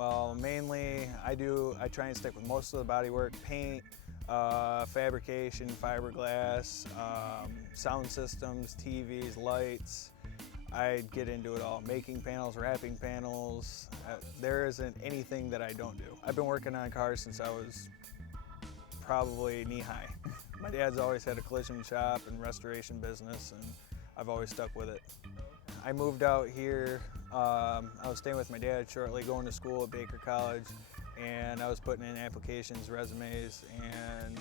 Well, mainly I try and stick with most of the bodywork: paint, fabrication, fiberglass, sound systems, TVs, lights. I get into it all. Making panels, wrapping panels. There isn't anything that I don't do. I've been working on cars since I was probably knee-high. My dad's always had a collision shop and restoration business, and I've always stuck with it. I moved out here. I was staying with my dad shortly, going to school at Baker College, and I was putting in applications, resumes, and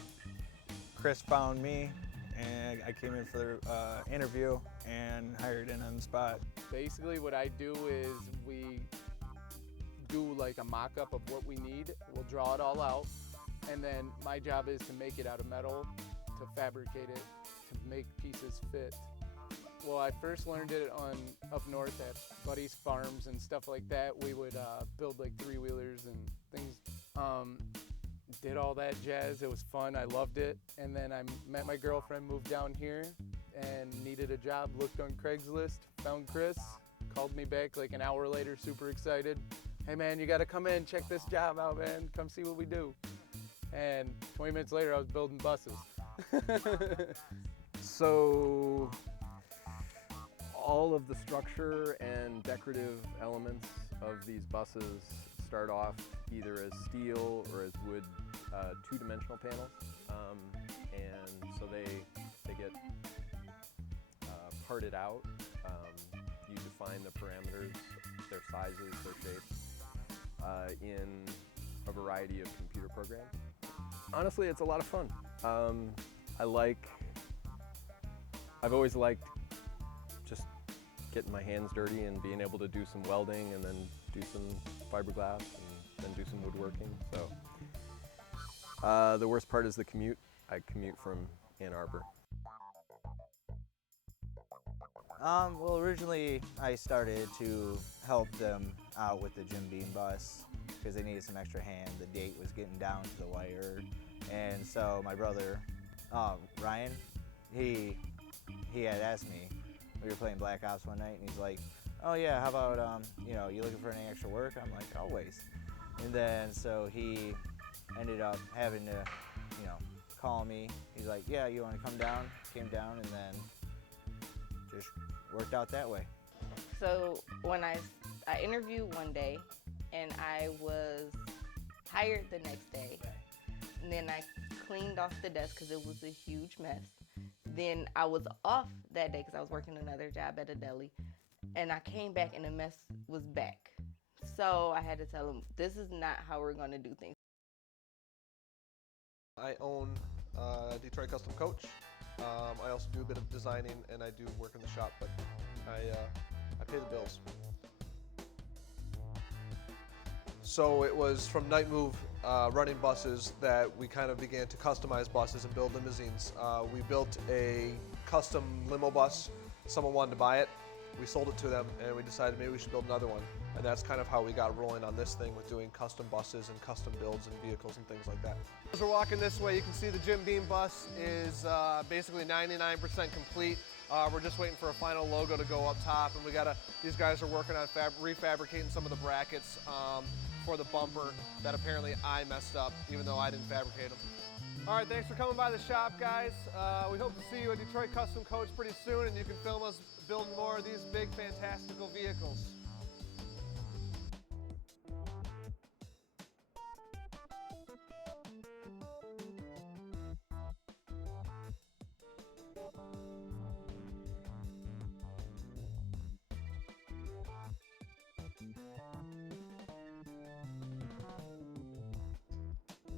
Chris found me, and I came in for the interview and hired in on the spot. Basically what I do is we do like a mock-up of what we need. We'll draw it all out, and then my job is to make it out of metal, to fabricate it, to make pieces fit. Well, I first learned it up north at buddies' farms and stuff like that. We would build like three-wheelers and things. Did all that jazz. It was fun. I loved it. And then I met my girlfriend, moved down here, and needed a job. Looked on Craigslist, found Chris, called me back like an hour later, super excited. Hey man, you got to come in, check this job out, man. Come see what we do. And 20 minutes later, I was building buses. So all of the structure and decorative elements of these buses start off either as steel or as wood two-dimensional panels, and so they get parted out. You define the parameters, their sizes, their shapes in a variety of computer programs. Honestly, it's a lot of fun. I've always liked just getting my hands dirty and being able to do some welding and then do some fiberglass and then do some woodworking. So the worst part is the commute. I commute from Ann Arbor. Well, originally I started to help them out with the Jim Beam bus because they needed some extra hand. The date was getting down to the wire, and so my brother Ryan, he had asked me. We were playing Black Ops one night, and he's like, "Oh yeah, how about you looking for any extra work?" I'm like, "Always." And then so he ended up having to, call me. He's like, "Yeah, you want to come down?" Came down, and then just worked out that way. So when I interviewed one day, and I was hired the next day, and then I cleaned off the desk because it was a huge mess. Then I was off that day because I was working another job at a deli, and I came back and the mess was back. So I had to tell him, this is not how we're going to do things. I own Detroit Custom Coach. I also do a bit of designing, and I do work in the shop, but I pay the bills. So it was from Night Move running buses that we kind of began to customize buses and build limousines. We built a custom limo bus. Someone wanted to buy it. We sold it to them, and we decided maybe we should build another one. And that's kind of how we got rolling on this thing with doing custom buses and custom builds and vehicles and things like that. As we're walking this way, you can see the Jim Beam bus is basically 99% complete. We're just waiting for a final logo to go up top, and these guys are working on refabricating some of the brackets for the bumper that apparently I messed up, even though I didn't fabricate them. All right, thanks for coming by the shop, guys. We hope to see you at Detroit Custom Coach pretty soon, and you can film us building more of these big, fantastical vehicles.